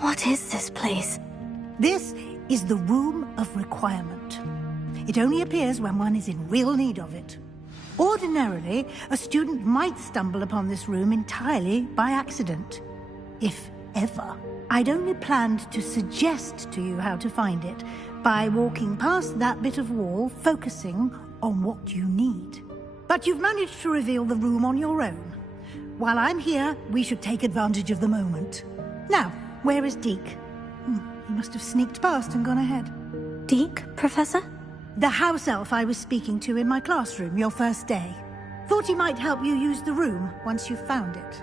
What is this place? This is the Room of Requirement. It only appears when one is in real need of it. Ordinarily, a student might stumble upon this room entirely by accident. If ever. I'd only planned to suggest to you how to find it by walking past that bit of wall, focusing on what you need. But you've managed to reveal the room on your own. While I'm here, we should take advantage of the moment. Now, where is Deke? He must have sneaked past and gone ahead. Deke, Professor? The house elf I was speaking to in my classroom your first day. Thought he might help you use the room once you've found it.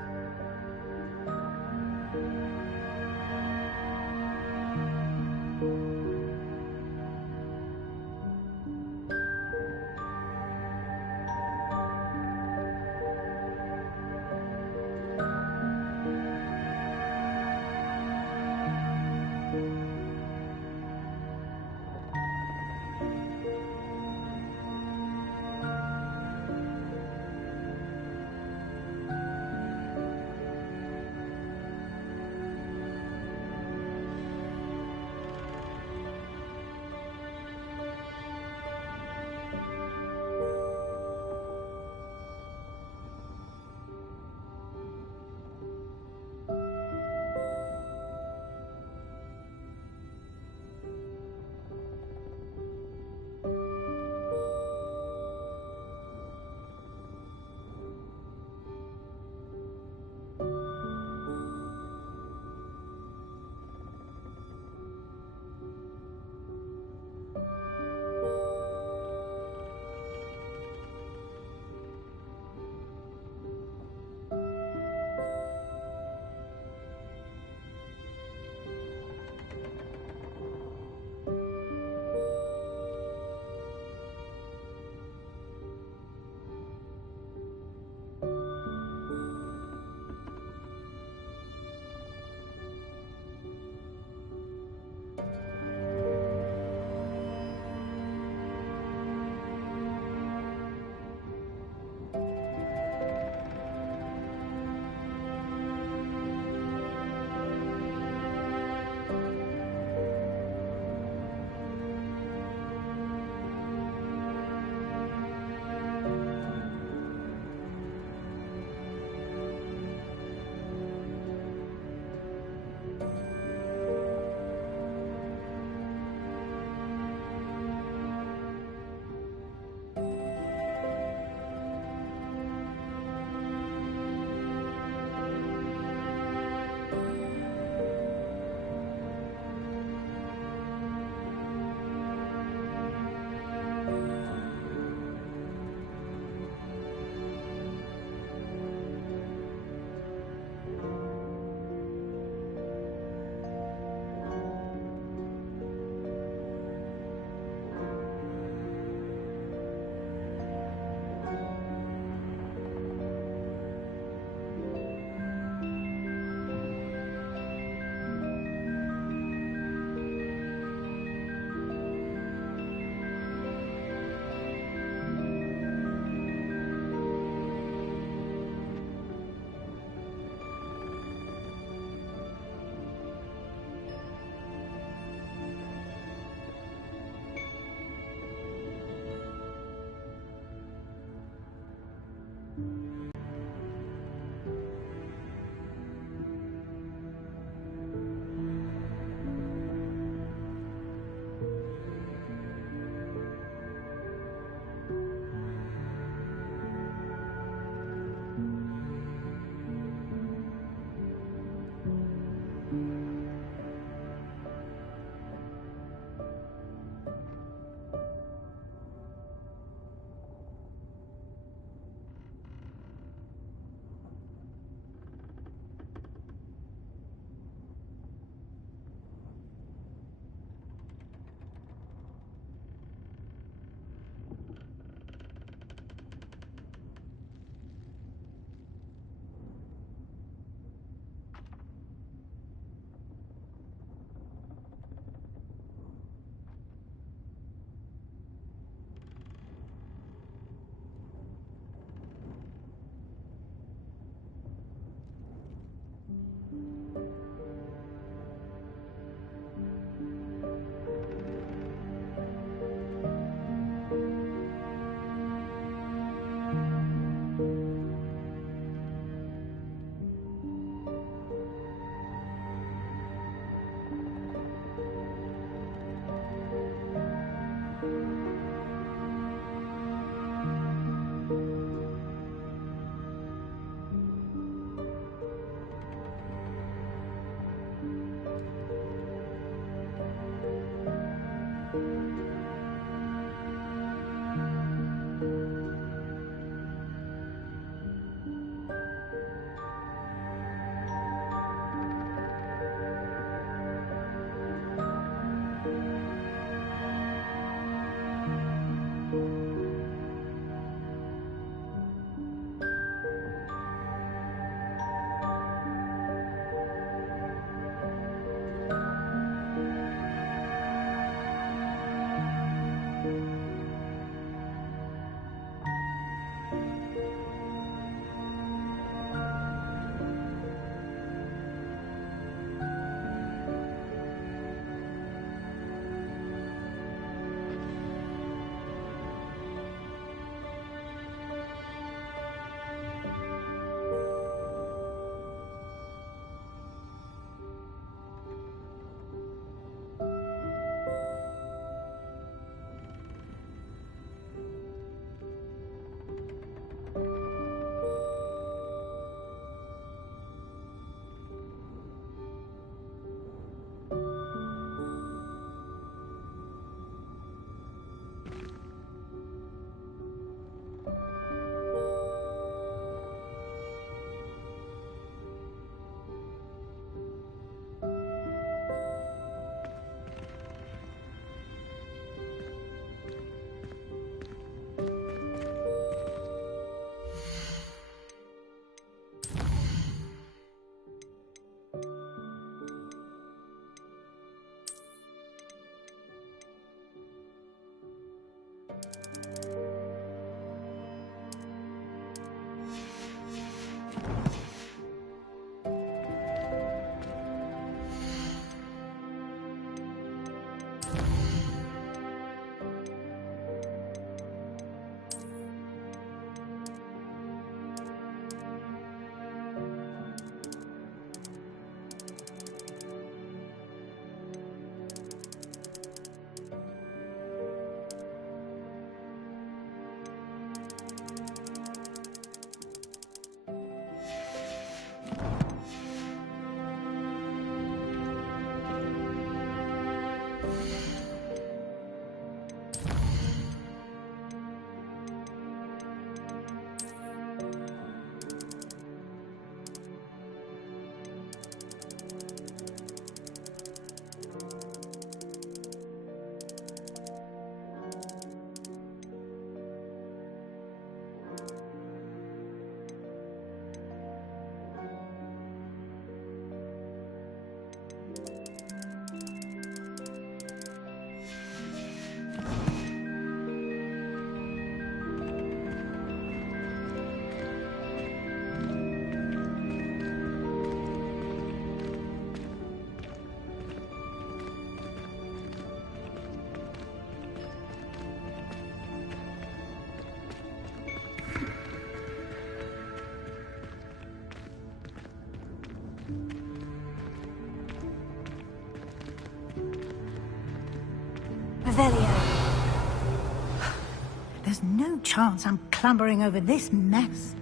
no chance I'm clambering over this mess.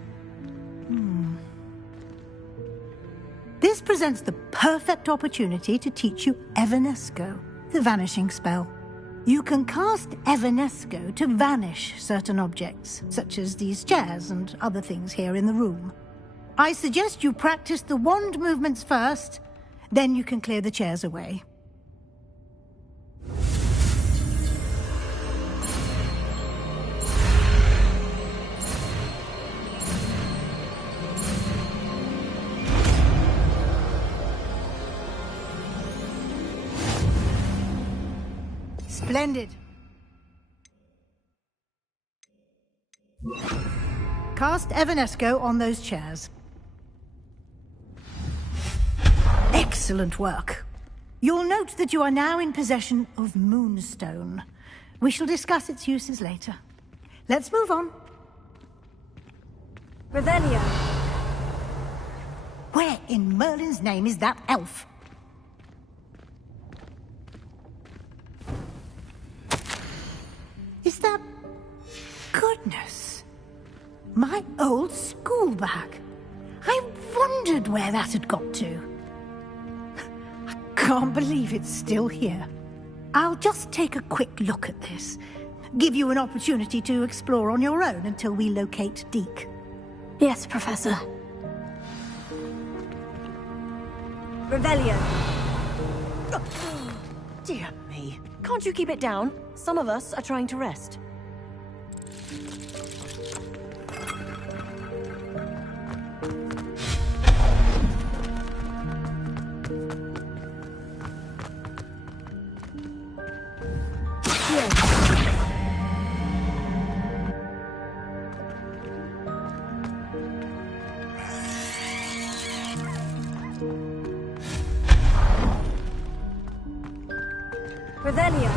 This presents the perfect opportunity to teach you Evanesco, the vanishing spell. You can cast Evanesco to vanish certain objects, such as these chairs and other things here in the room. I suggest you practice the wand movements first, then you can clear the chairs away. Splendid. Cast Evanesco on those chairs. Excellent work. You'll note that you are now in possession of Moonstone. We shall discuss its uses later. Let's move on. Revelio. Where in Merlin's name is that elf? Is that... Goodness. My old school bag. I wondered where that had got to. I can't believe it's still here. I'll just take a quick look at this. Give you an opportunity to explore on your own until we locate Deke. Yes, Professor. Revelio. Dear me. Can't you keep it down? Some of us are trying to rest. Revelio.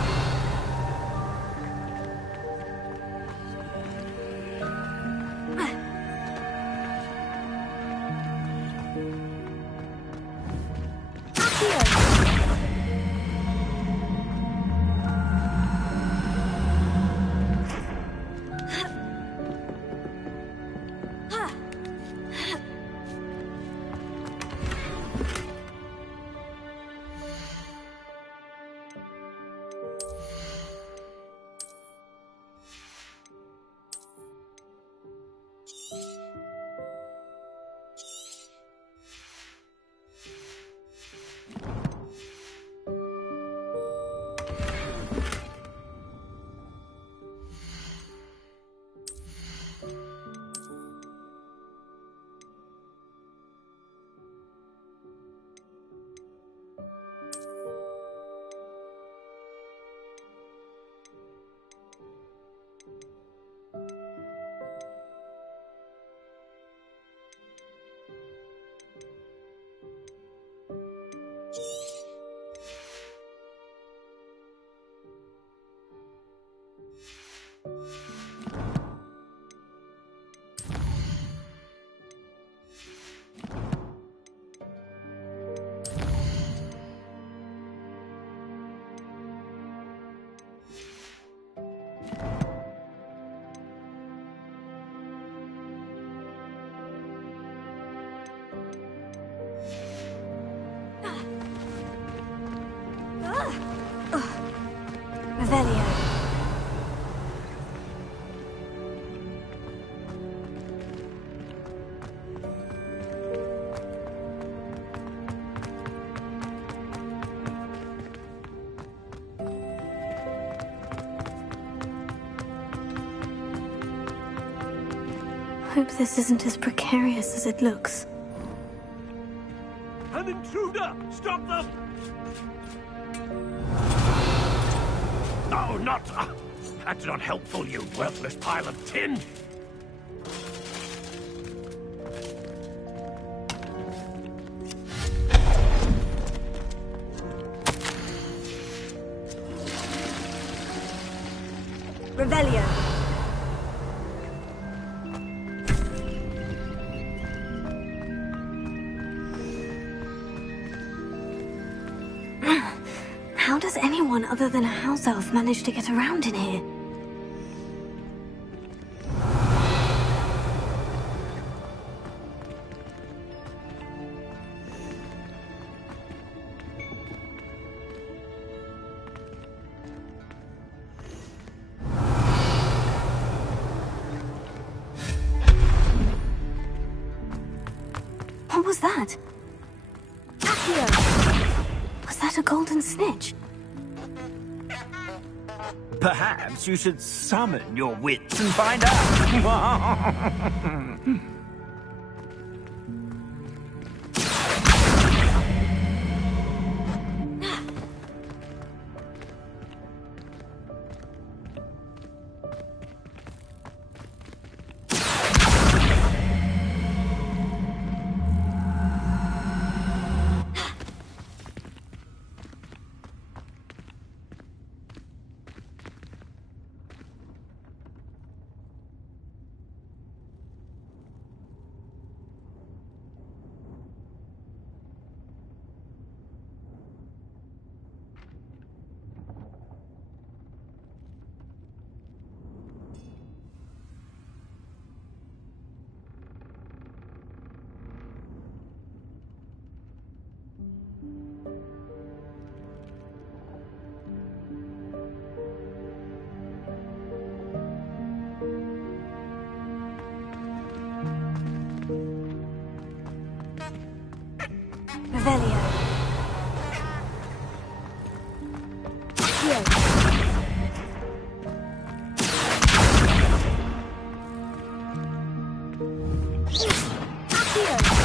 Revelio. Hope this isn't as precarious as it looks. An intruder! Stop them! No, not... that's not helpful, you worthless pile of tin! Revelio. How does anyone other than a house elf manage to get around in here? What was that? Accio! Was that a golden snitch? Perhaps you should summon your wits and find out. Revelio. Accio. Accio.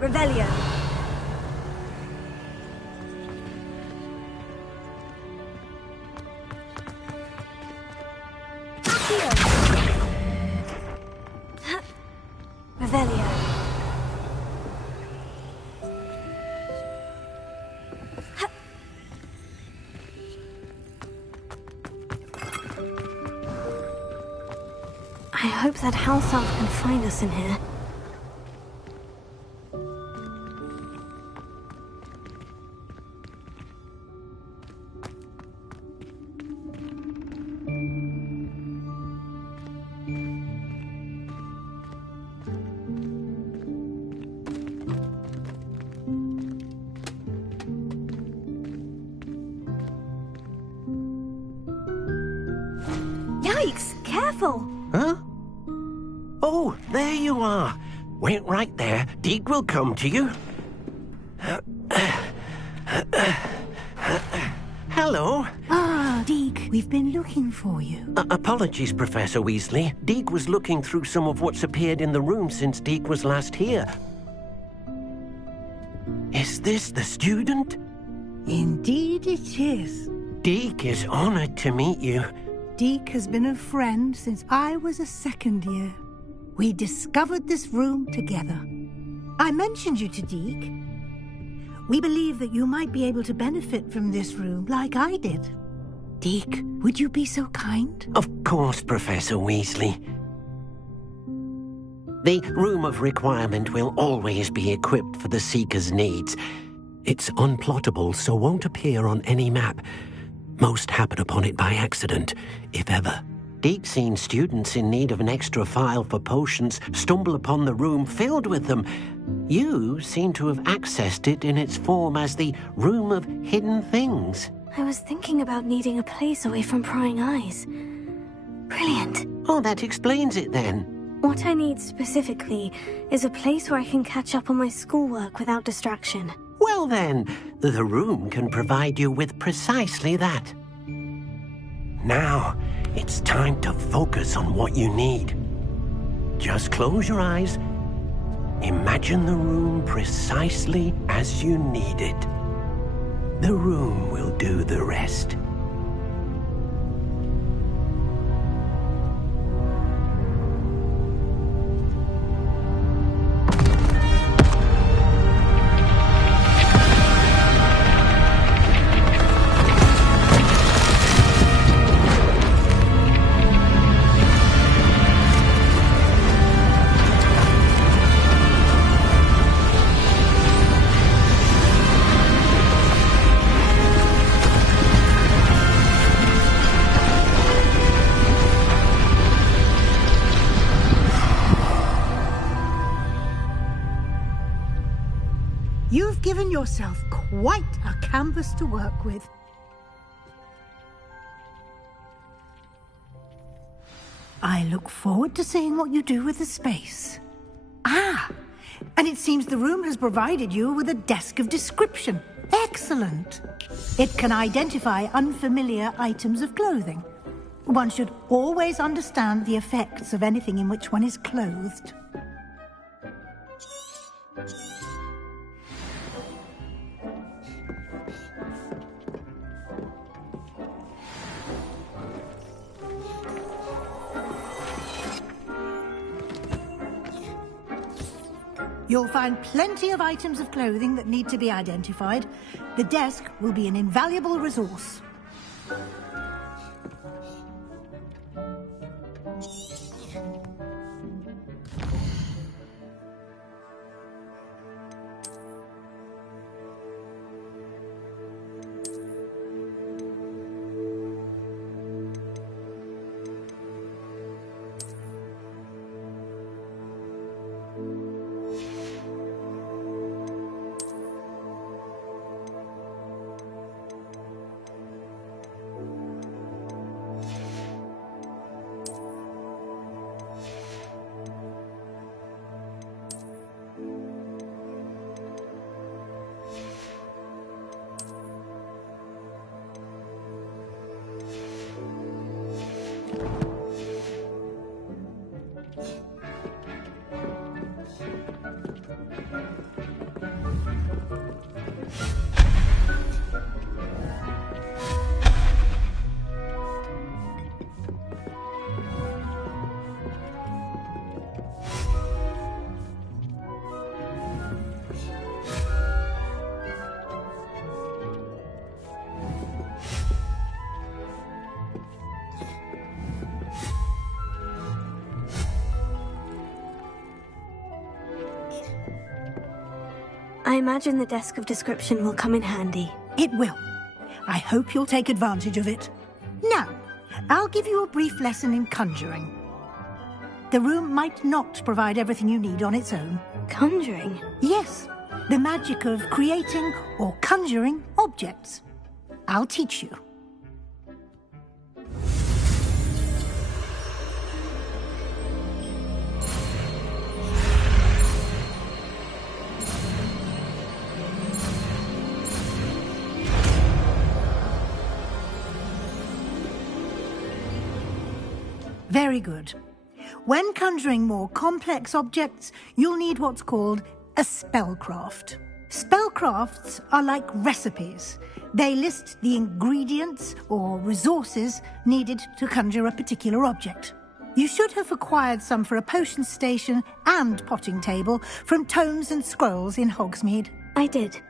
Revelio. Accio. Revelio. I hope that house elf can find us in here. Yikes! Careful! Huh? Oh, there you are. Wait right there. Deek will come to you. Hello. Ah, Deke, we've been looking for you. Apologies, Professor Weasley. Deek was looking through some of what's appeared in the room since Deek was last here. Is this the student? Indeed it is. Deek is honored to meet you. Deke has been a friend since I was a second year. We discovered this room together. I mentioned you to Deke. We believe that you might be able to benefit from this room like I did. Deke, would you be so kind? Of course, Professor Weasley. The Room of Requirement will always be equipped for the Seeker's needs. It's unplottable, so won't appear on any map. Most happen upon it by accident, if ever. Deke's seen students in need of an extra file for potions stumble upon the room filled with them. You seem to have accessed it in its form as the Room of Hidden Things. I was thinking about needing a place away from prying eyes. Brilliant. Oh, that explains it then. What I need specifically is a place where I can catch up on my schoolwork without distraction. Well then, the room can provide you with precisely that. Now, it's time to focus on what you need. Just close your eyes. Imagine the room precisely as you need it. The room will do the rest. given yourself quite a canvas to work with. I look forward to seeing what you do with the space. Ah, and it seems the room has provided you with a desk of description. Excellent. It can identify unfamiliar items of clothing. One should always understand the effects of anything in which one is clothed. You'll find plenty of items of clothing that need to be identified. The desk will be an invaluable resource. I imagine the desk of description will come in handy. It will. I hope you'll take advantage of it. Now, I'll give you a brief lesson in conjuring. The room might not provide everything you need on its own. Conjuring? Yes, the magic of creating or conjuring objects. I'll teach you. Very good. When conjuring more complex objects, you'll need what's called a spellcraft. Spellcrafts are like recipes. They list the ingredients or resources needed to conjure a particular object. You should have acquired some for a potion station and potting table from tomes and scrolls in Hogsmeade. I did.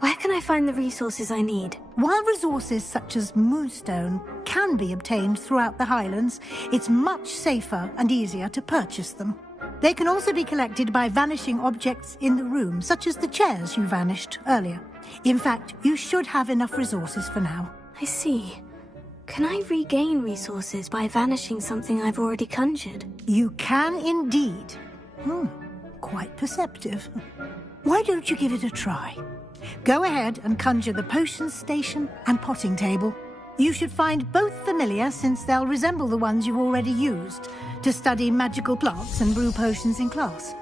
Where can I find the resources I need? While resources such as moonstone can be obtained throughout the Highlands, it's much safer and easier to purchase them. They can also be collected by vanishing objects in the room, such as the chairs you vanished earlier. In fact, you should have enough resources for now. I see. Can I regain resources by vanishing something I've already conjured? You can indeed. Quite perceptive. Why don't you give it a try? Go ahead and conjure the potion station and potting table. You should find both familiar, since they'll resemble the ones you've already used to study magical plants and brew potions in class.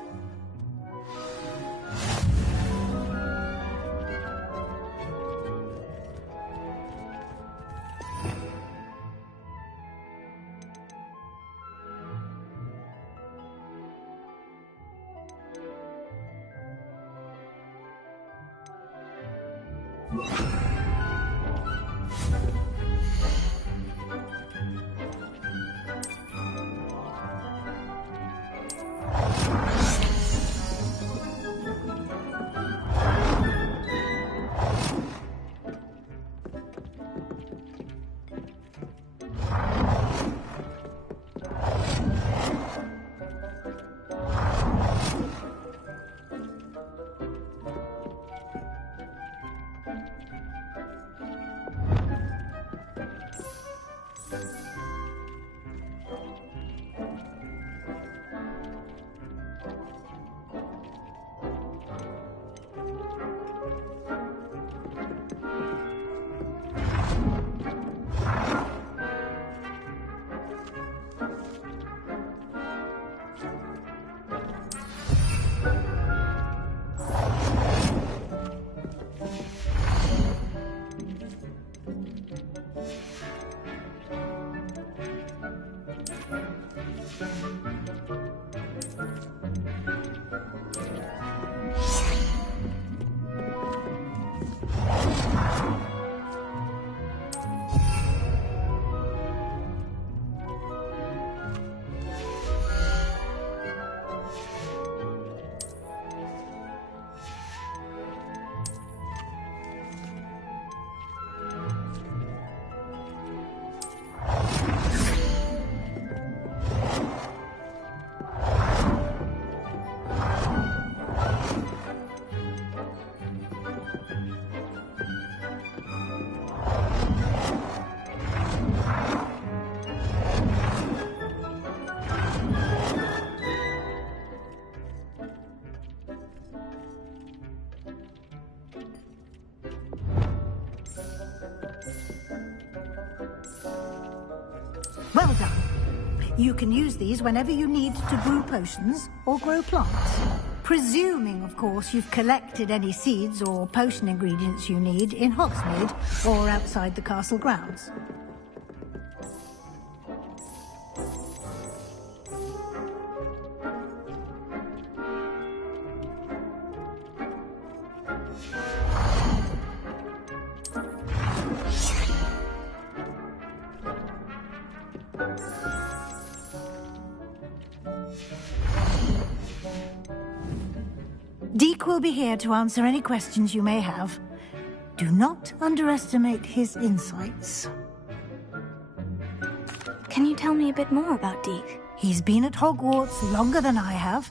Well done. You can use these whenever you need to brew potions or grow plants. Presuming, of course, you've collected any seeds or potion ingredients you need in Hogsmeade or outside the castle grounds. Deke will be here to answer any questions you may have. Do not underestimate his insights. Can you tell me a bit more about Deke? He's been at Hogwarts longer than I have,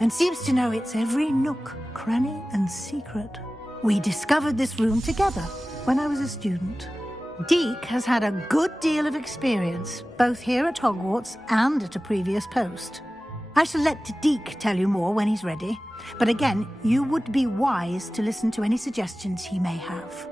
and seems to know its every nook, cranny, and secret. We discovered this room together when I was a student. Deke has had a good deal of experience, both here at Hogwarts and at a previous post. I shall let Deke tell you more when he's ready, but again, you would be wise to listen to any suggestions he may have.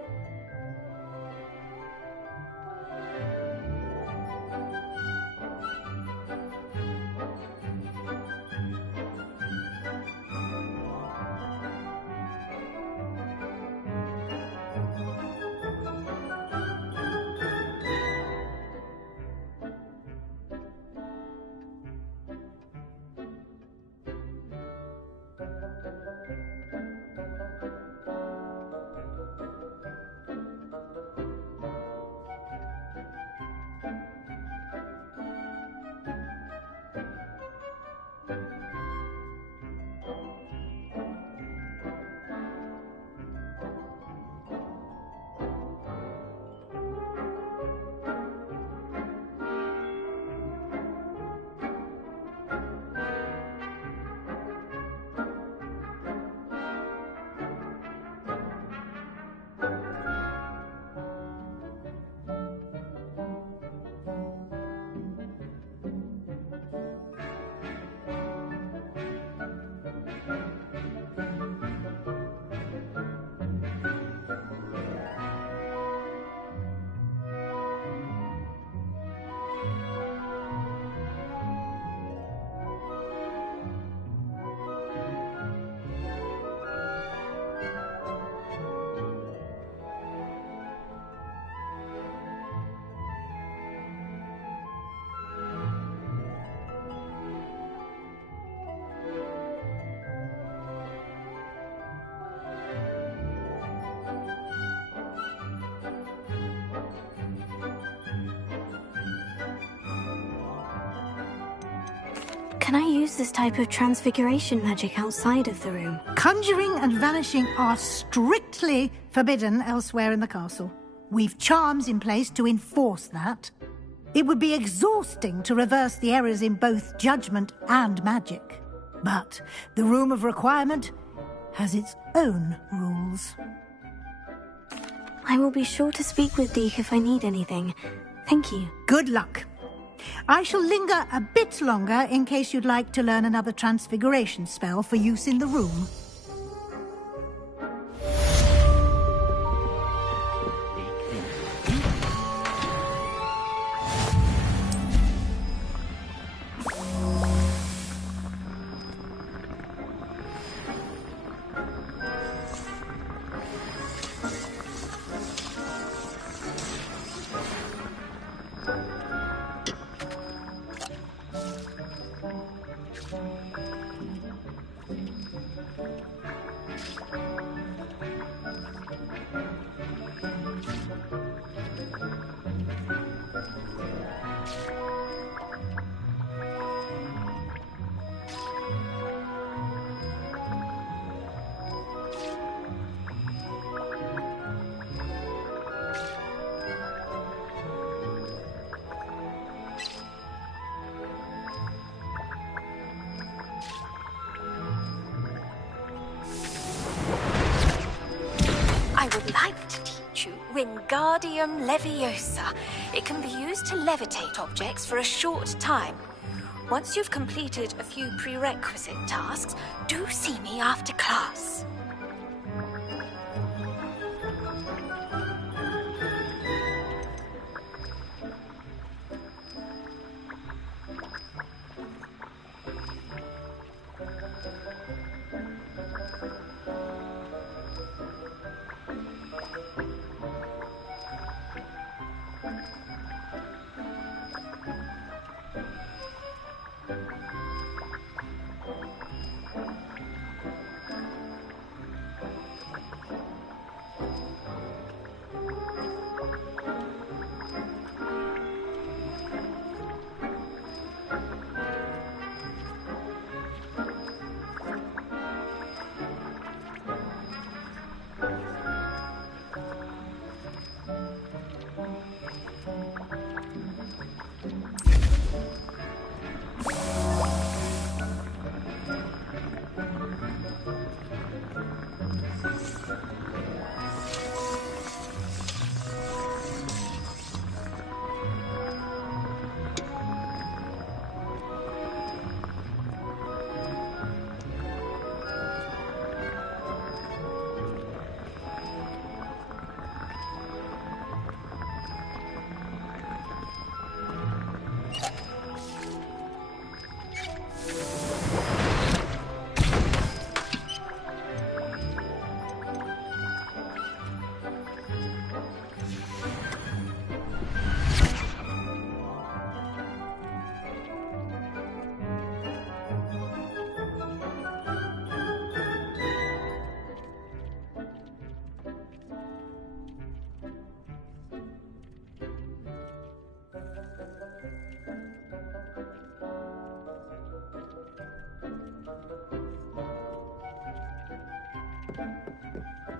Can I use this type of transfiguration magic outside of the room? Conjuring and vanishing are strictly forbidden elsewhere in the castle. We've charms in place to enforce that. It would be exhausting to reverse the errors in both judgment and magic. But the Room of Requirement has its own rules. I will be sure to speak with Deke if I need anything. Thank you. Good luck. I shall linger a bit longer in case you'd like to learn another transfiguration spell for use in the room. Wingardium Leviosa. It can be used to levitate objects for a short time. Once you've completed a few prerequisite tasks, do see me after class.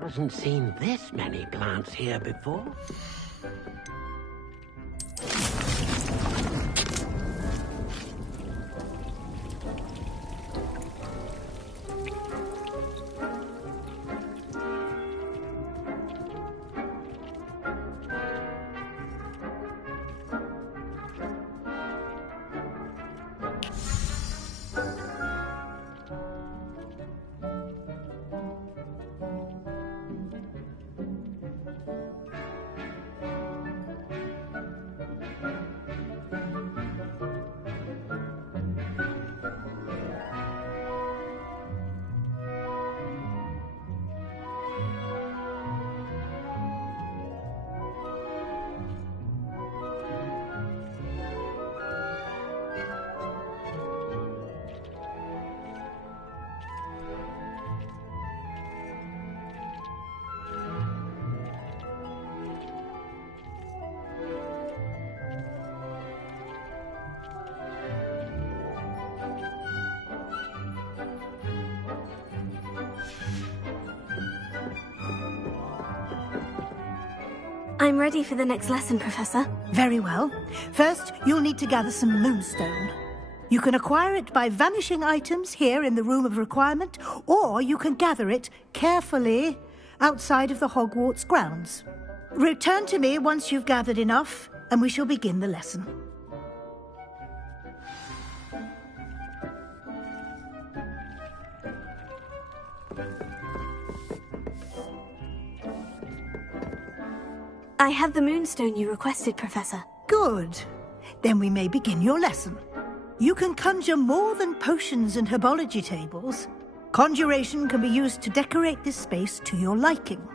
Hasn't seen this many plants here before. I'm ready for the next lesson, Professor. Very well. First, you'll need to gather some moonstone. You can acquire it by vanishing items here in the Room of Requirement, or you can gather it carefully outside of the Hogwarts grounds. Return to me once you've gathered enough, and we shall begin the lesson. I have the moonstone you requested, Professor. Good. Then we may begin your lesson. You can conjure more than potions and herbology tables. Conjuration can be used to decorate this space to your liking.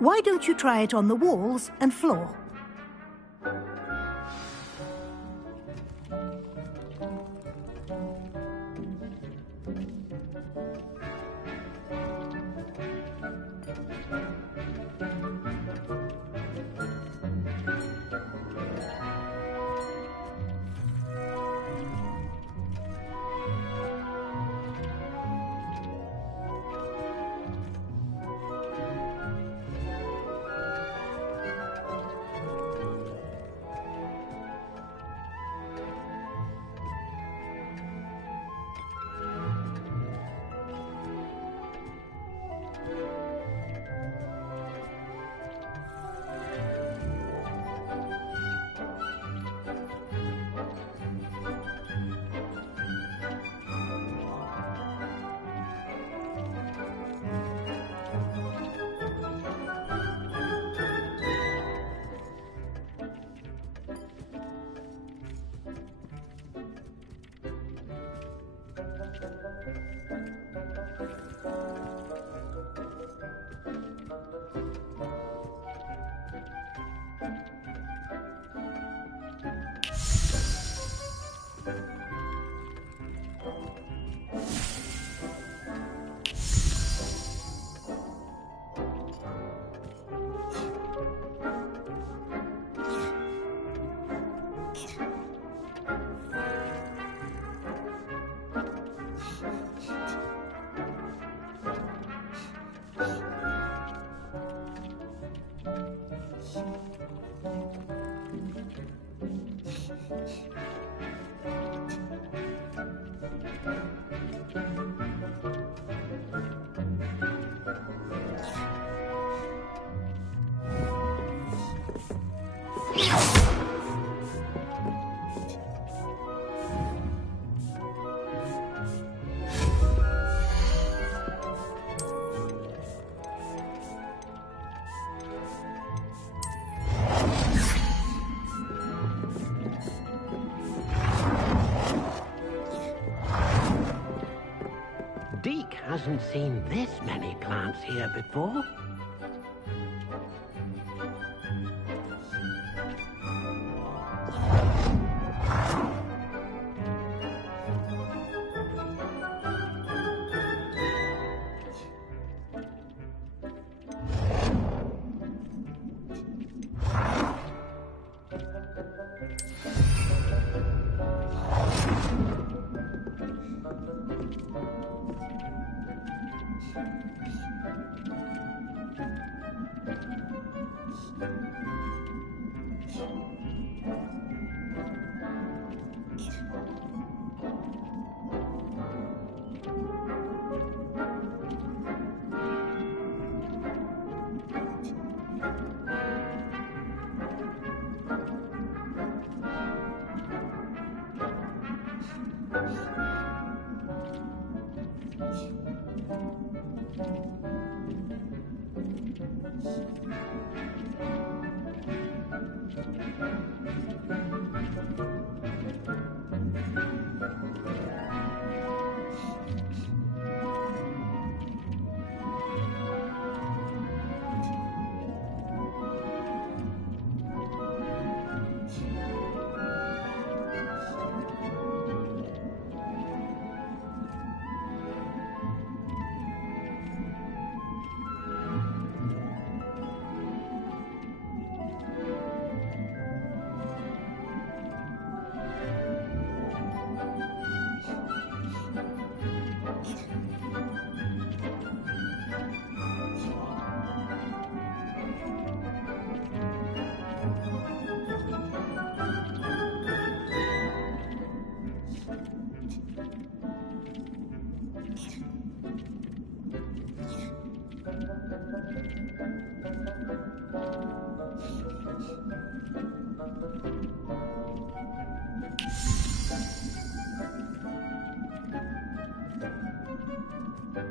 Why don't you try it on the walls and floor? Deke hasn't seen this many plants here before.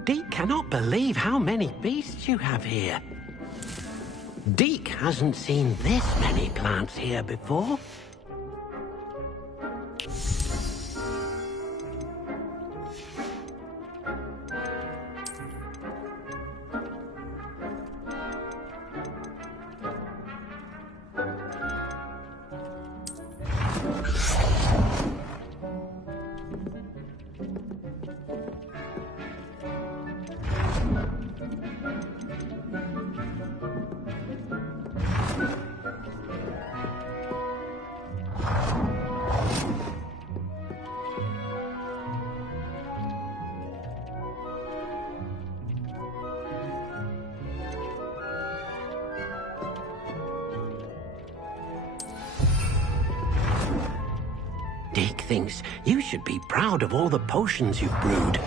Deke cannot believe how many beasts you have here. Deke hasn't seen this many plants here before. Deke thinks you should be proud of all the potions you've brewed.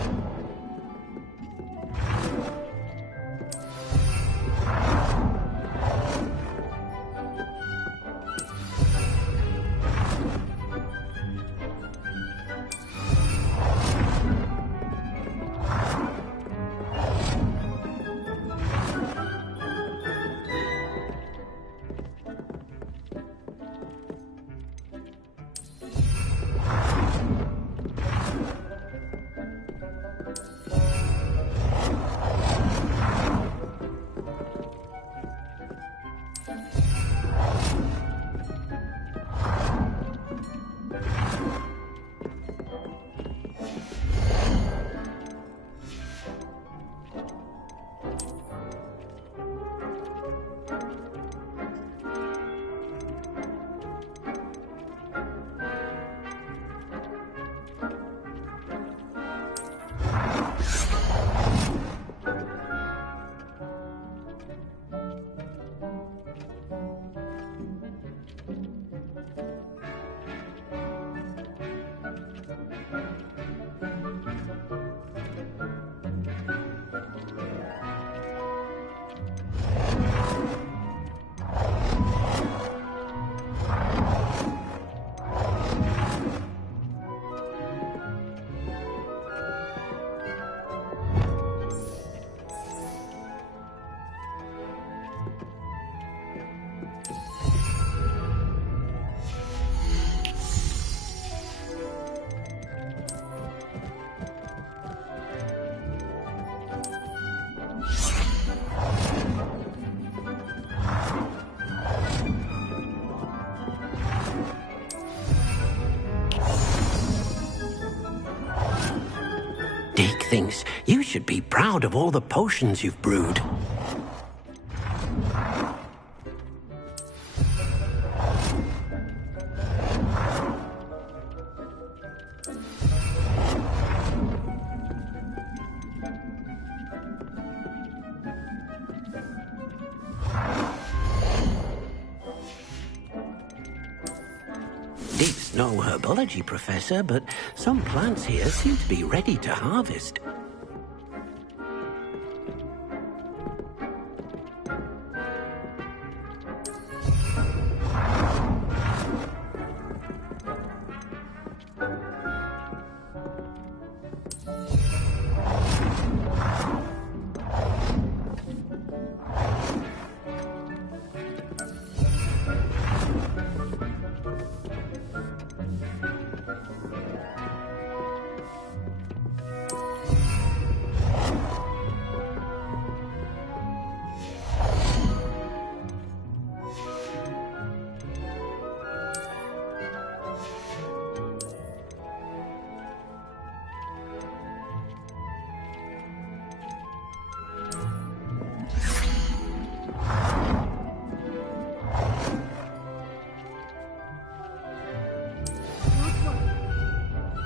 Deke thinks you should be proud of all the potions you've brewed. Deke's no herbology professor, but some plants here seem to be ready to harvest.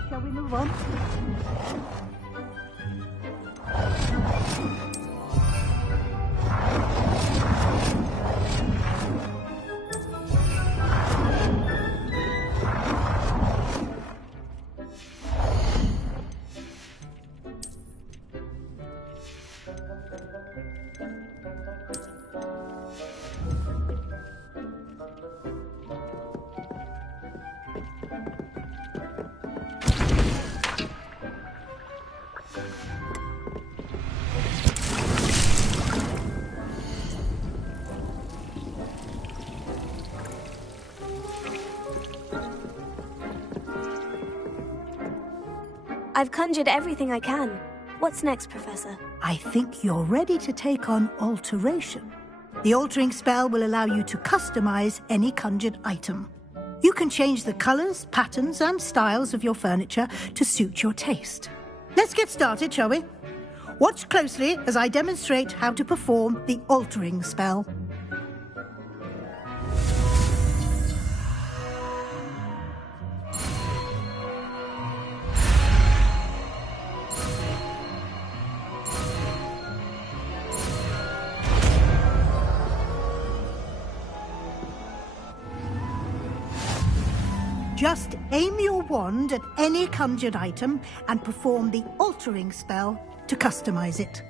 Shall we move on? I've conjured everything I can. What's next, Professor? I think you're ready to take on alteration. The altering spell will allow you to customize any conjured item. You can change the colors, patterns, and styles of your furniture to suit your taste. Let's get started, shall we? Watch closely as I demonstrate how to perform the altering spell. Just aim your wand at any conjured item and perform the altering spell to customize it.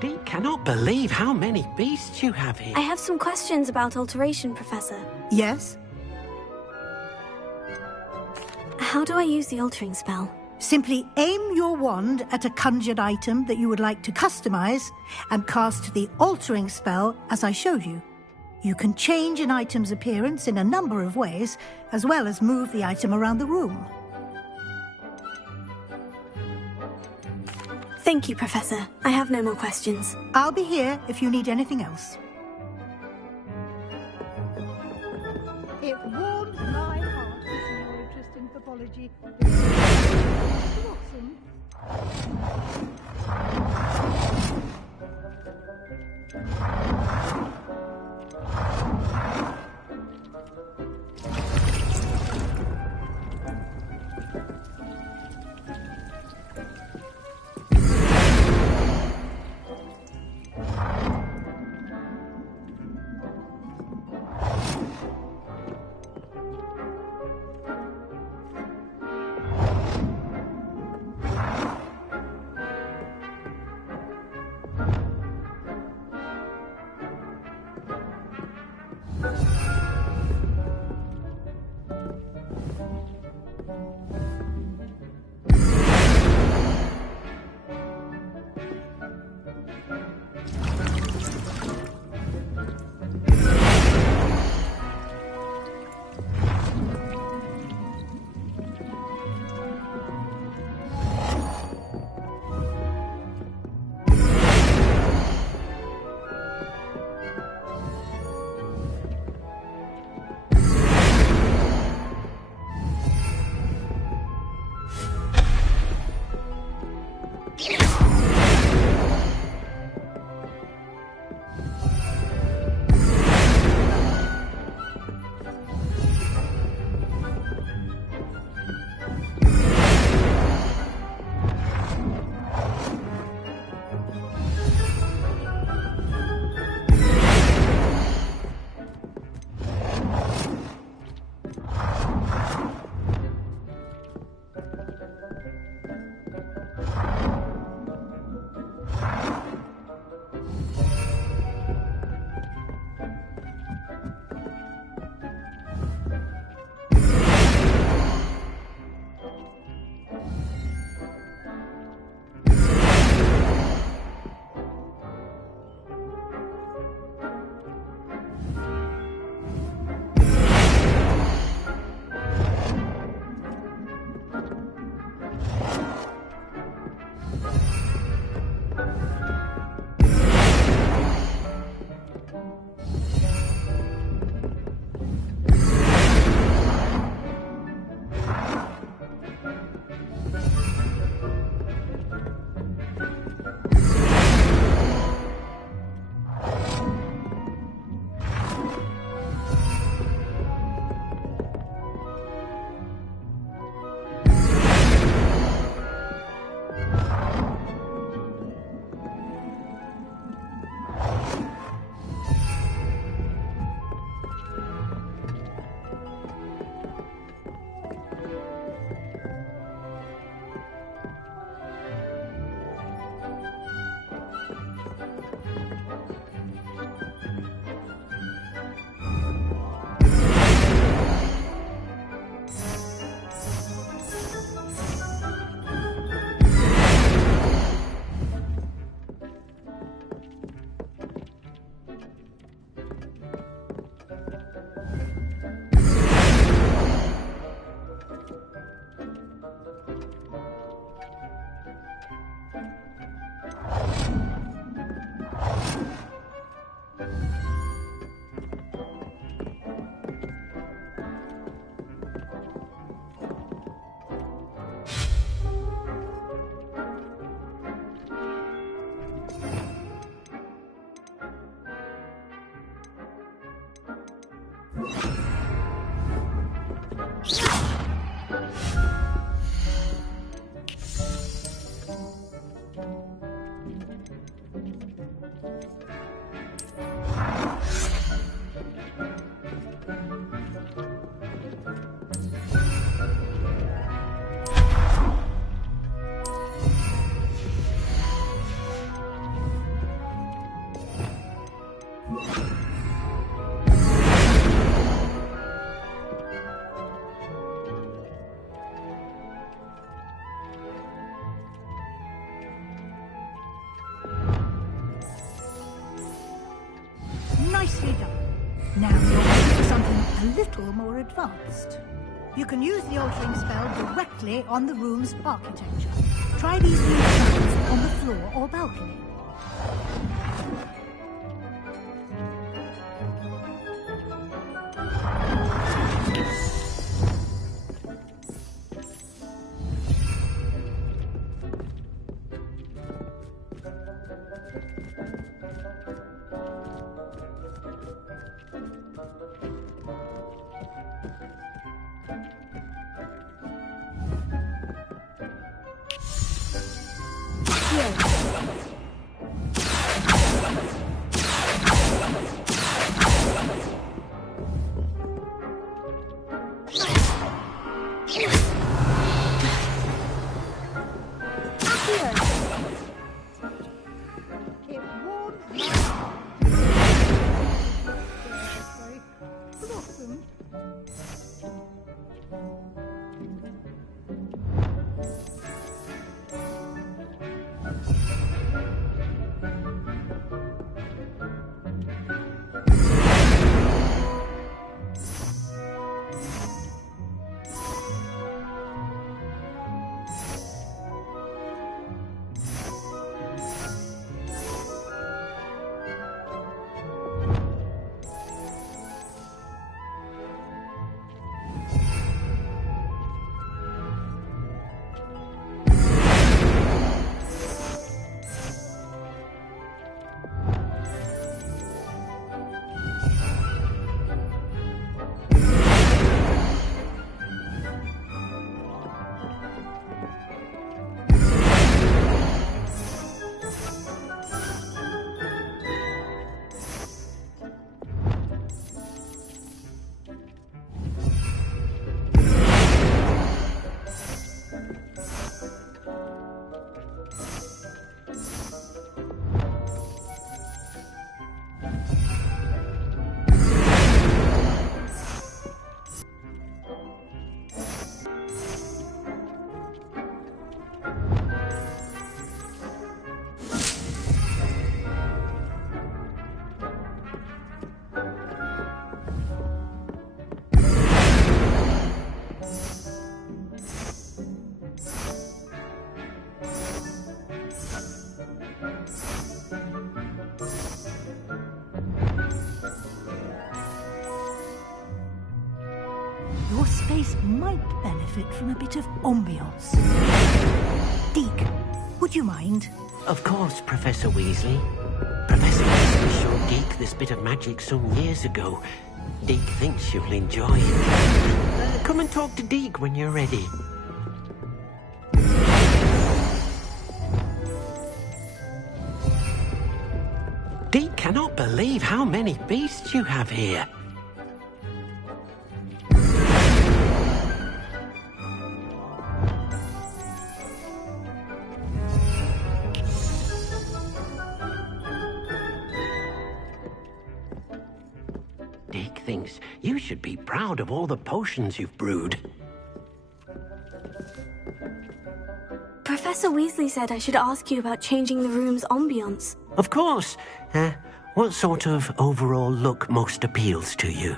Deke cannot believe how many beasts you have here. I have some questions about alteration, Professor. Yes? How do I use the altering spell? Simply aim your wand at a conjured item that you would like to customize and cast the altering spell as I showed you. You can change an item's appearance in a number of ways, as well as move the item around the room. Thank you, Professor. I have no more questions. I'll be here if you need anything else. It warms my heart to see your interest in apology. Blossom. Nicely done. Now you're ready for something a little more advanced. You can use the altering spell directly on the room's architecture. Try these new spells on the floor or balcony. Your space might benefit from a bit of ambiance. Deke, would you mind? Of course, Professor Weasley. Professor Weasley showed Deke this bit of magic some years ago. Deke thinks you'll enjoy it. Come and talk to Deke when you're ready. Deke cannot believe how many beasts you have here. Deke thinks you should be proud of all the potions you've brewed. Professor Weasley said I should ask you about changing the room's ambience. Of course. What sort of overall look most appeals to you?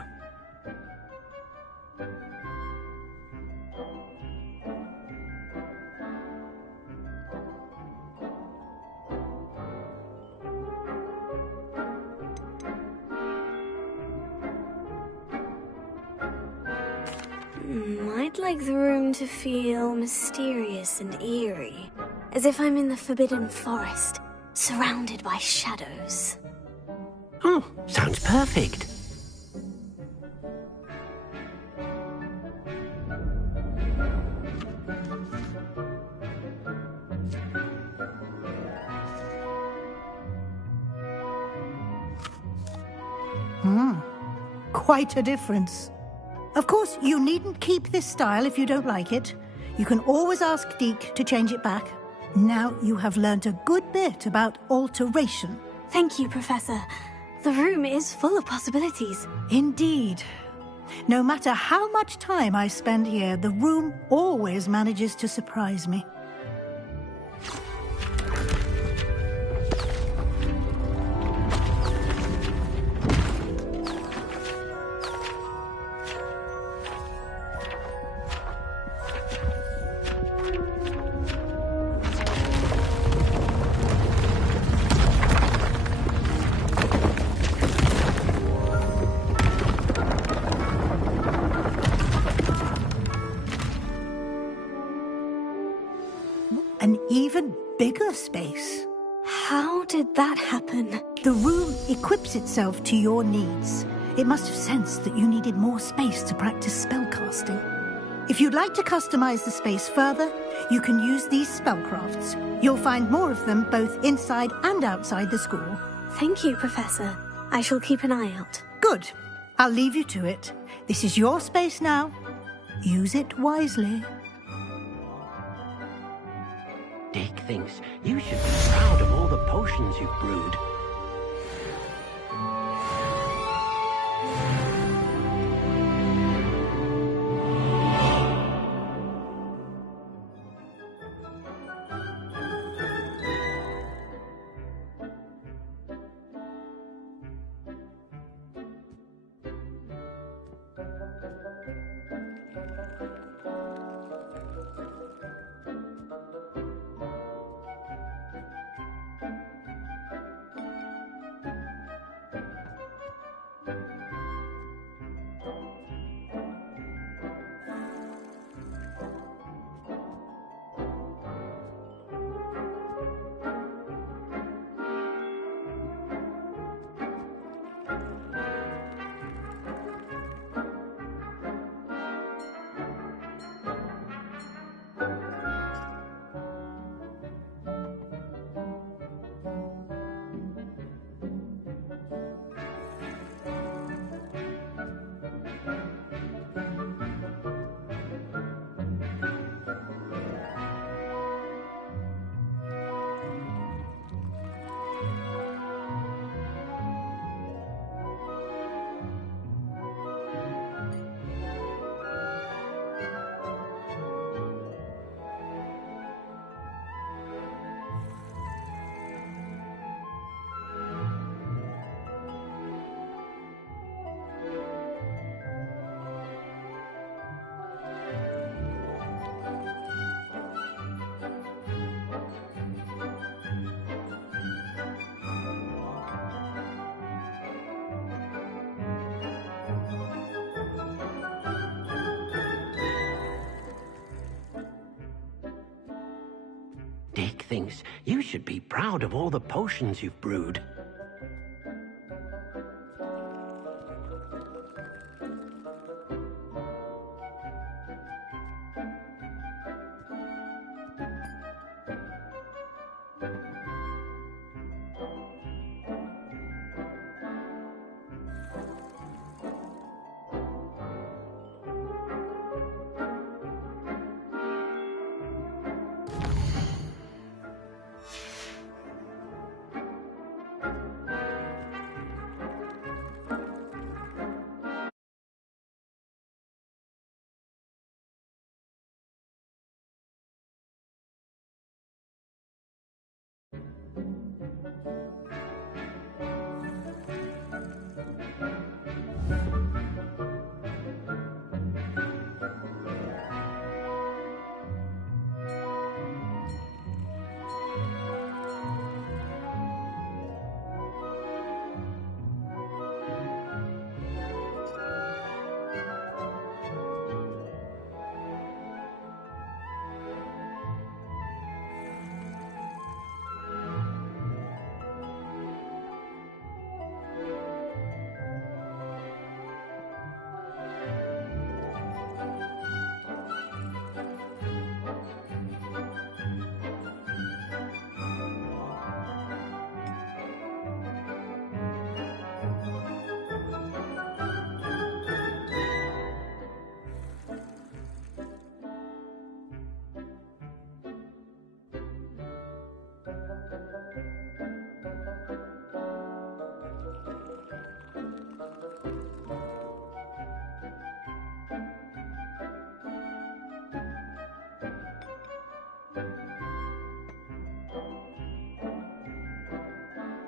I'd like the room to feel mysterious and eerie, as if I'm in the Forbidden Forest, surrounded by shadows. Oh, sounds perfect. Quite a difference. Of course, you needn't keep this style if you don't like it. You can always ask Deke to change it back. Now you have learnt a good bit about alteration. Thank you, Professor. The room is full of possibilities. Indeed. No matter how much time I spend here, the room always manages to surprise me. An even bigger space. How did that happen? The room equips itself to your needs. It must have sensed that you needed more space to practice spellcasting. If you'd like to customize the space further, you can use these spellcrafts. You'll find more of them both inside and outside the school. Thank you, Professor. I shall keep an eye out. Good. I'll leave you to it. This is your space now. Use it wisely. Dick thinks you should be proud of all the potions you've brewed. Dick thinks you should be proud of all the potions you've brewed.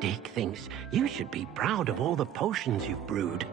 Dick thinks you should be proud of all the potions you've brewed.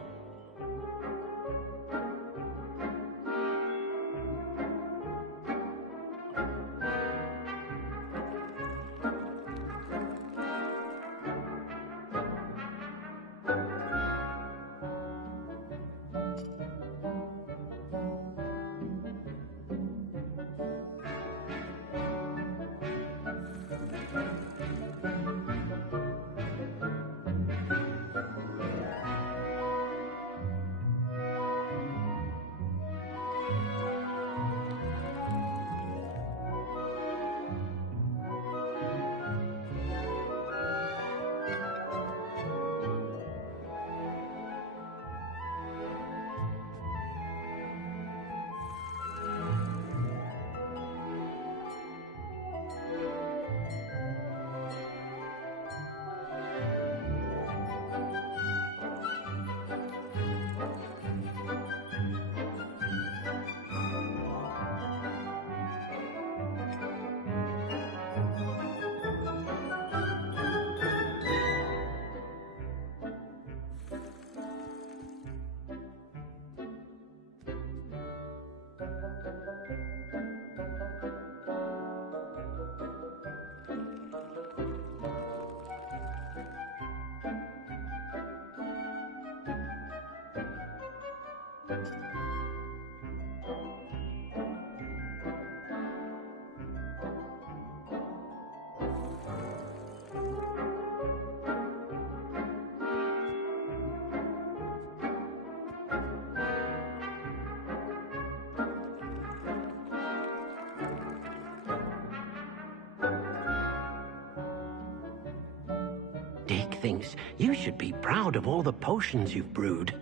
Dick thinks you should be proud of all the potions you've brewed.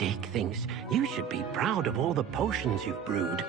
Dick thinks you should be proud of all the potions you've brewed.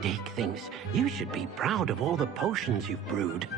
Dick thinks you should be proud of all the potions you've brewed.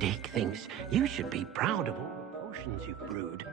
Dick thinks you should be proud of all the potions you've brewed.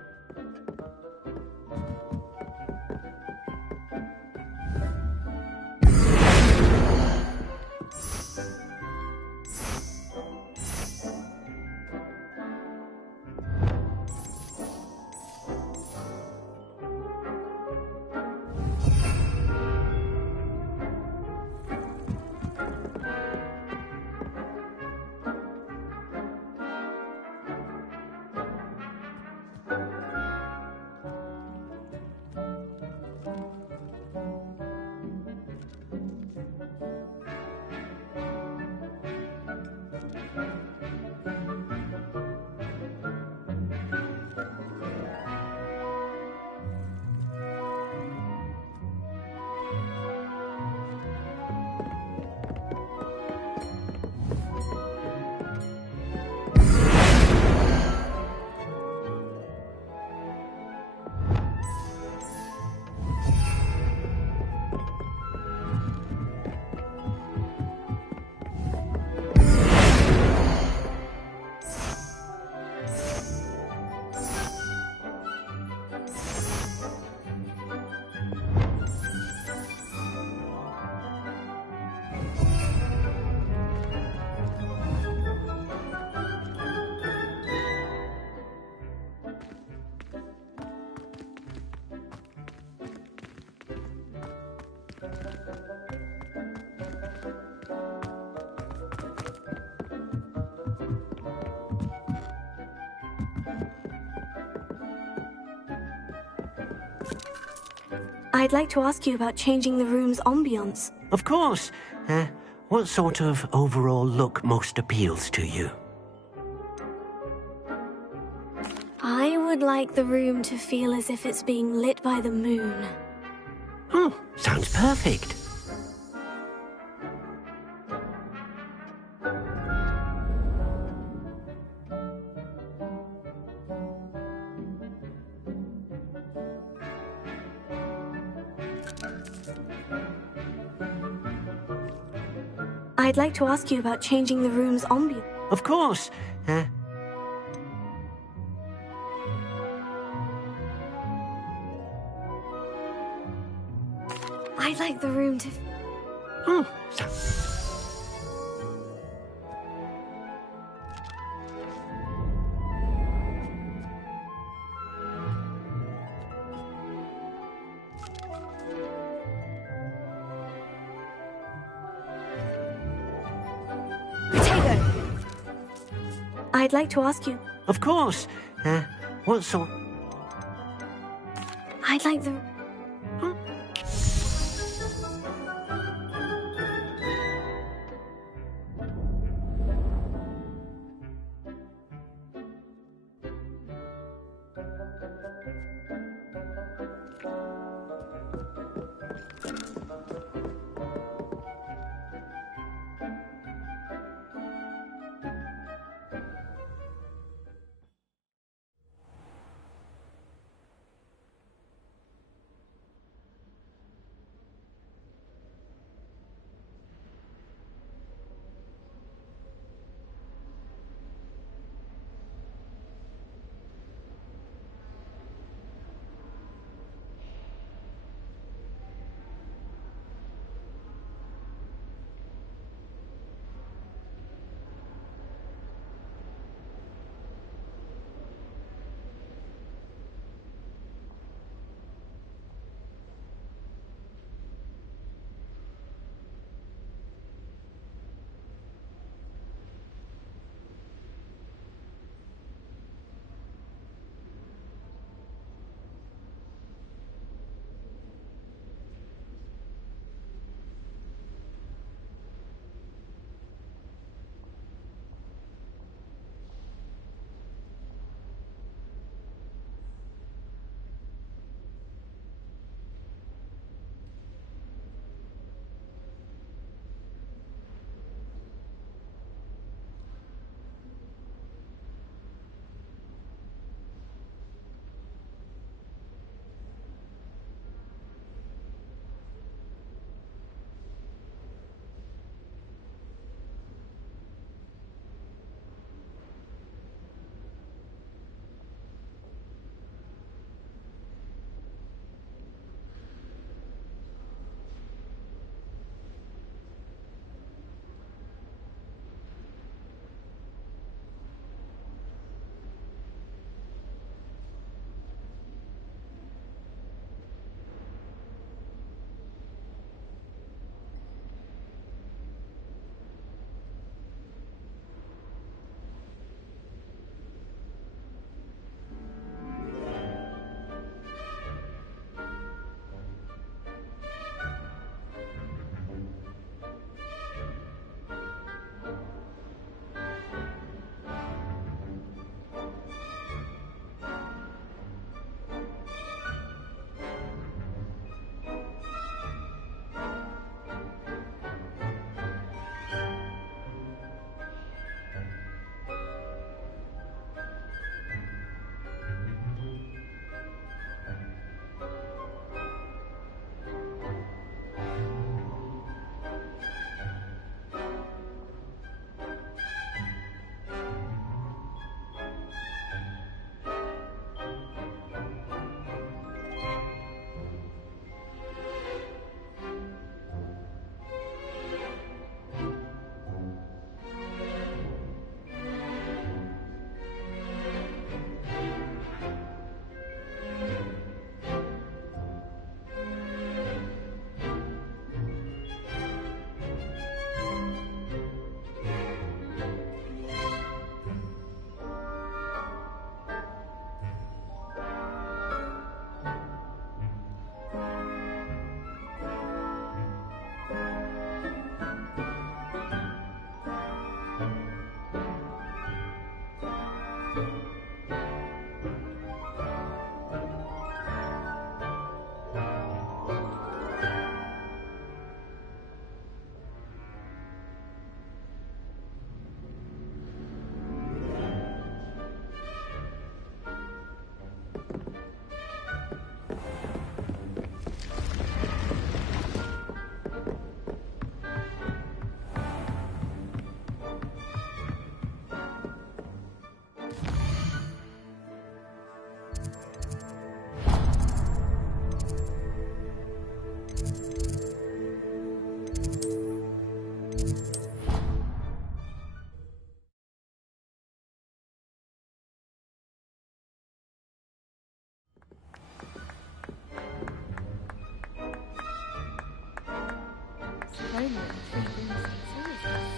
I'd like to ask you about changing the room's ambience. Of course. What sort of overall look most appeals to you? I would like the room to feel as if it's being lit by the moon. Oh, sounds perfect. I'd like to ask you about changing the room's ambience. Of course. I'd like the room to... Oh, I'd like to ask you... Of course. What sort? I'd like the...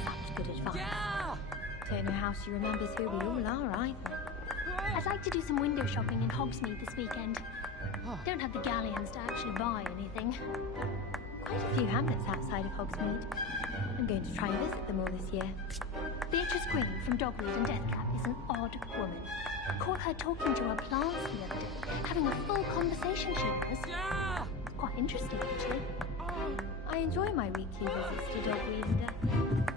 Such good advice. Yeah! Don't know house who remembers who we all are either. I'd like to do some window shopping in Hogsmeade this weekend. Don't have the galleons to actually buy anything. Quite a few hamlets outside of Hogsmeade. I'm going to try and visit them all this year. Beatrice Green from Dogweed and Deathcap is an odd woman. Caught her talking to her plants the other day, having a full conversation, she was. Quite interesting, actually. I enjoy my weekly visits to Dogweed and Deathcap.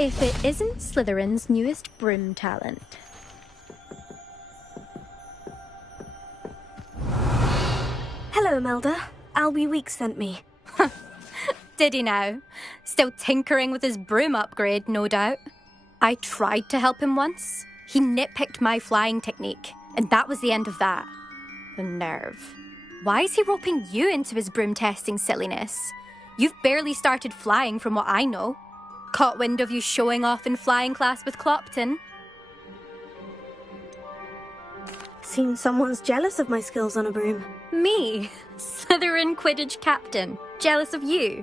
If it isn't Slytherin's newest broom talent. Hello, Melda. Albie Weeks sent me. Did he now? Still tinkering with his broom upgrade, no doubt. I tried to help him once. He nitpicked my flying technique, and that was the end of that. The nerve. Why is he roping you into his broom testing silliness? You've barely started flying from what I know. Caught wind of you showing off in flying class with Clopton. Seems someone's jealous of my skills on a broom. Me? Slytherin Quidditch captain. Jealous of you?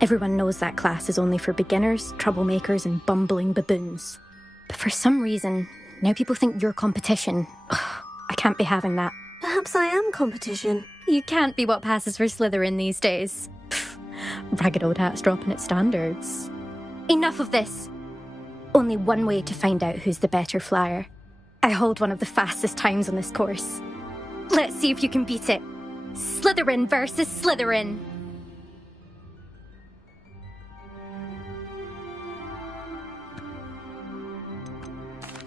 Everyone knows that class is only for beginners, troublemakers, and bumbling baboons. But for some reason, now people think you're competition. Ugh, I can't be having that. Perhaps I am competition. You can't be what passes for Slytherin these days. Pfft, ragged old hat's dropping its standards. Enough of this. Only one way to find out who's the better flyer. I hold one of the fastest times on this course. Let's see if you can beat it. Slytherin versus Slytherin.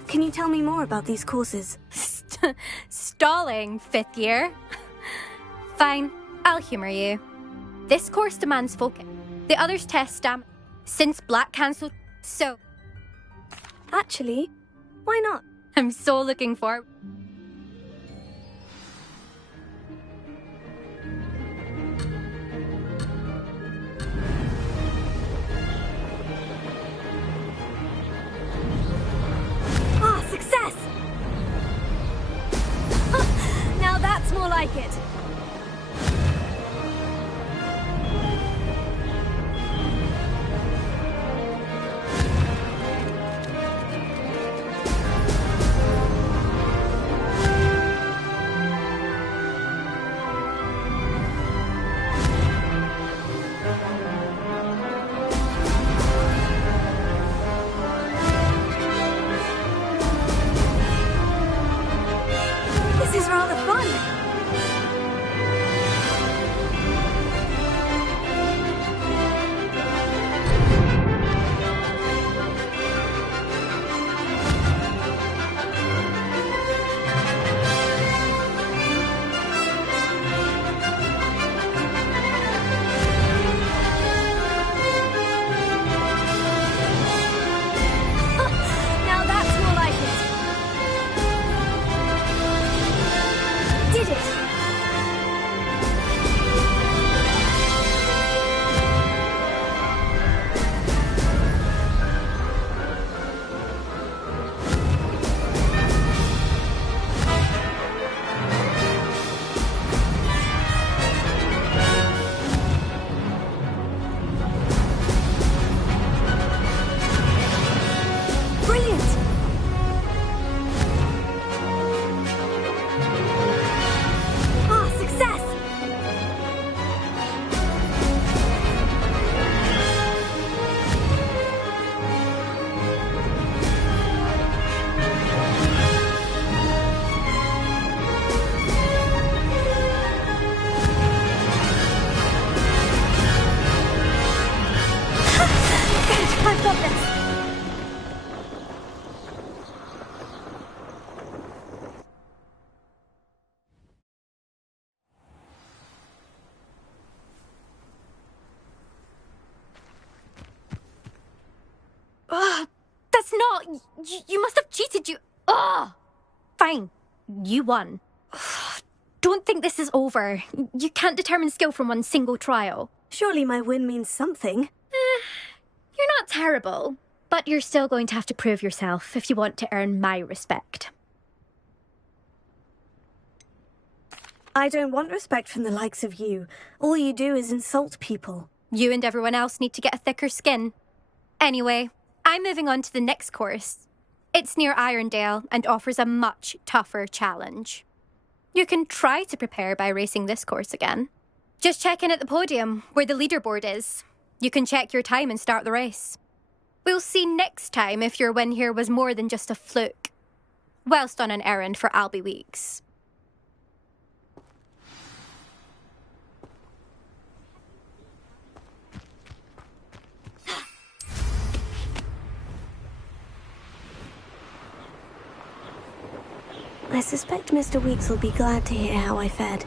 Can you tell me more about these courses? Stalling, 5th year. Fine, I'll humour you. This course demands focus. The others test stamina. Since Black cancelled, so... Actually, why not? I'm so looking forward. Ah, success! Now that's more like it. Oh, you must have cheated, you... Oh! Fine. You won. Don't think this is over. You can't determine skill from one single trial. Surely my win means something. You're not terrible, but you're still going to have to prove yourself if you want to earn my respect. I don't want respect from the likes of you. All you do is insult people. You and everyone else need to get a thicker skin. Anyway, I'm moving on to the next course. It's near Irondale and offers a much tougher challenge. You can try to prepare by racing this course again. Just check in at the podium, where the leaderboard is. You can check your time and start the race. We'll see next time if your win here was more than just a fluke. Whilst on an errand for Albie Weeks. I suspect Mr. Weeks will be glad to hear how I fared.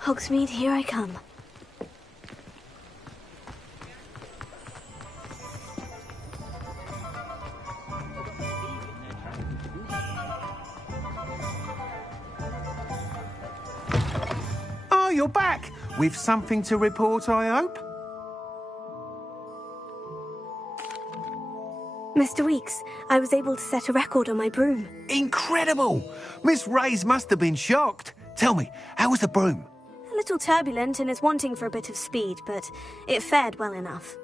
Hogsmeade, here I come. Oh, you're back! With something to report, I hope? Mr. Weeks, I was able to set a record on my broom. Incredible! Miss Reyes must have been shocked. Tell me, how was the broom? A little turbulent and is wanting for a bit of speed, but it fared well enough.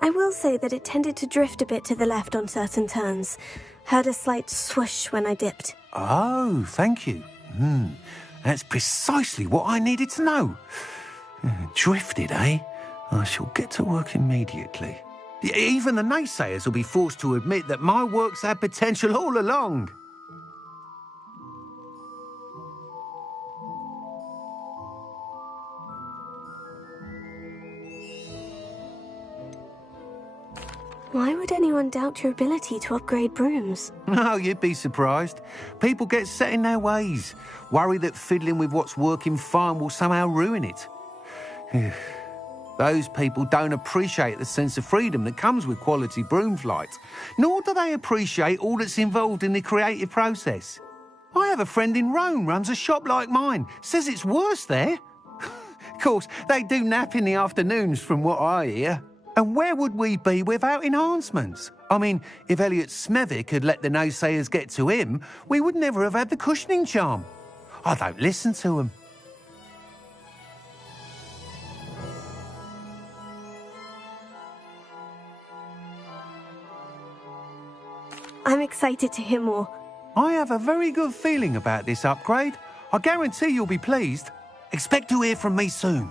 I will say that it tended to drift a bit to the left on certain turns. Heard a slight swoosh when I dipped. Oh, thank you. That's precisely what I needed to know. Drifted, eh? I shall get to work immediately. Even the naysayers will be forced to admit that my work's had potential all along. Why would anyone doubt your ability to upgrade brooms? Oh, you'd be surprised. People get set in their ways, worry that fiddling with what's working fine will somehow ruin it. Those people don't appreciate the sense of freedom that comes with quality broom flight, nor do they appreciate all that's involved in the creative process. I have a friend in Rome runs a shop like mine, says it's worse there. Of course, they do nap in the afternoons from what I hear. And where would we be without enhancements? I mean, if Elliot Smethwick had let the naysayers get to him, we would never have had the cushioning charm. I don't listen to them. I'm excited to hear more. I have a very good feeling about this upgrade. I guarantee you'll be pleased. Expect to hear from me soon.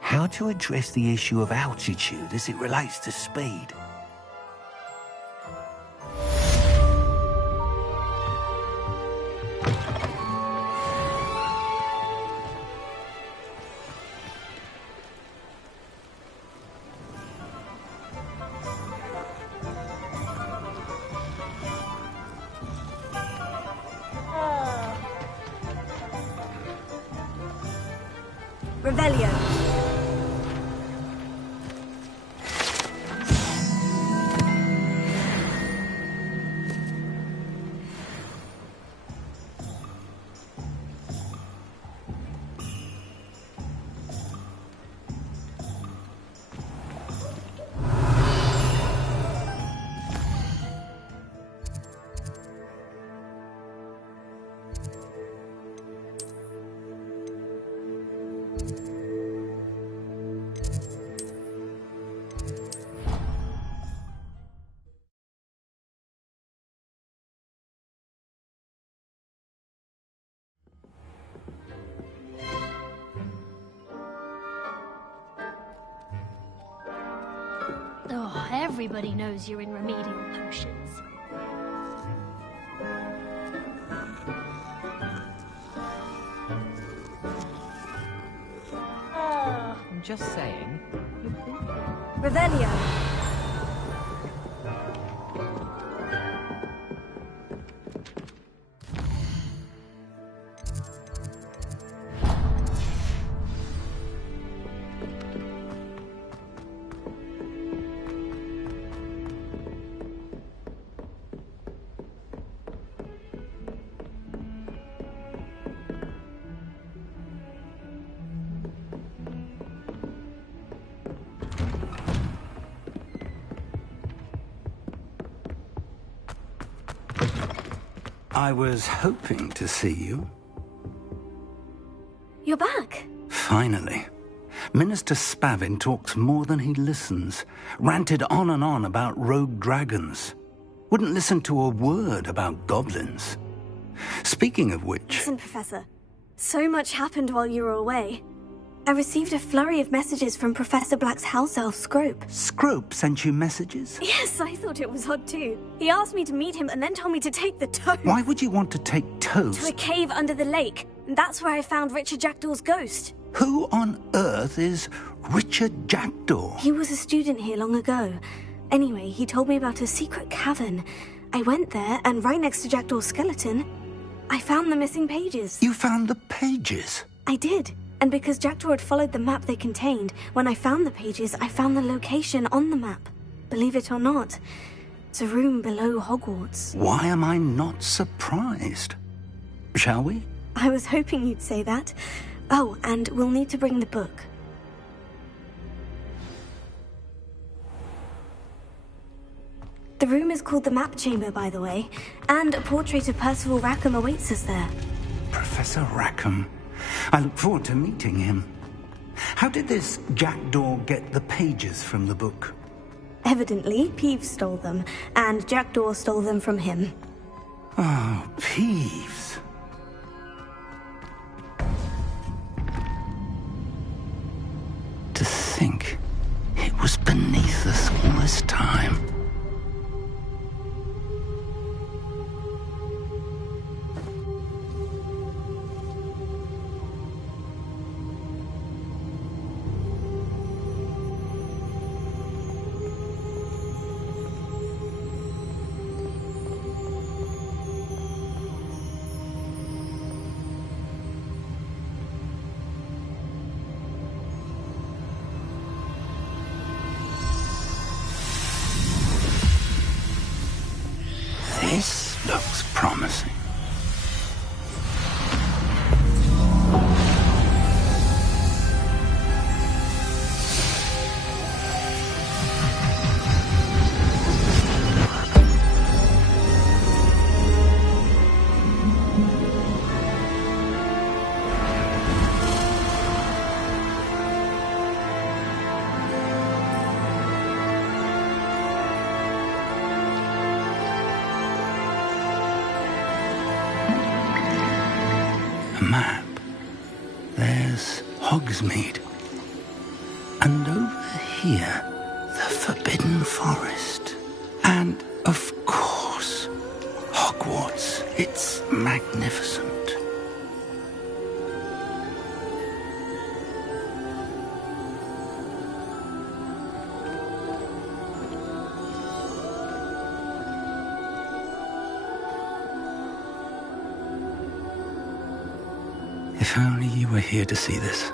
How to address the issue of altitude as it relates to speed? Revelio. Everybody knows you're in remedial potions. I'm just saying. Revelio. I was hoping to see you. You're back. Finally. Minister Spavin talks more than he listens. Ranted on and on about rogue dragons. Wouldn't listen to a word about goblins. Speaking of which... Listen, Professor. So much happened while you were away. I received a flurry of messages from Professor Black's house elf, Scrope. Scrope sent you messages? Yes, I thought it was odd too. He asked me to meet him and then told me to take the toad. Why would you want to take toads? To a cave under the lake. And that's where I found Richard Jackdaw's ghost. Who on earth is Richard Jackdaw? He was a student here long ago. Anyway, he told me about a secret cavern. I went there, and right next to Jackdaw's skeleton, I found the missing pages. You found the pages? I did. And because Jackdaw had followed the map they contained, when I found the pages, I found the location on the map. Believe it or not, it's a room below Hogwarts. Why am I not surprised? Shall we? I was hoping you'd say that. Oh, and we'll need to bring the book. The room is called the Map Chamber, by the way, and a portrait of Percival Rackham awaits us there. Professor Rackham. I look forward to meeting him. How did this Jackdaw get the pages from the book? Evidently, Peeves stole them, and Jackdaw stole them from him. Oh, Peeves. To think it was beneath us all this time. This looks promising. Map. There's Hogsmeade. And over here, the Forbidden Forest. And, of course, Hogwarts. It's magnificent. If only you were here to see this.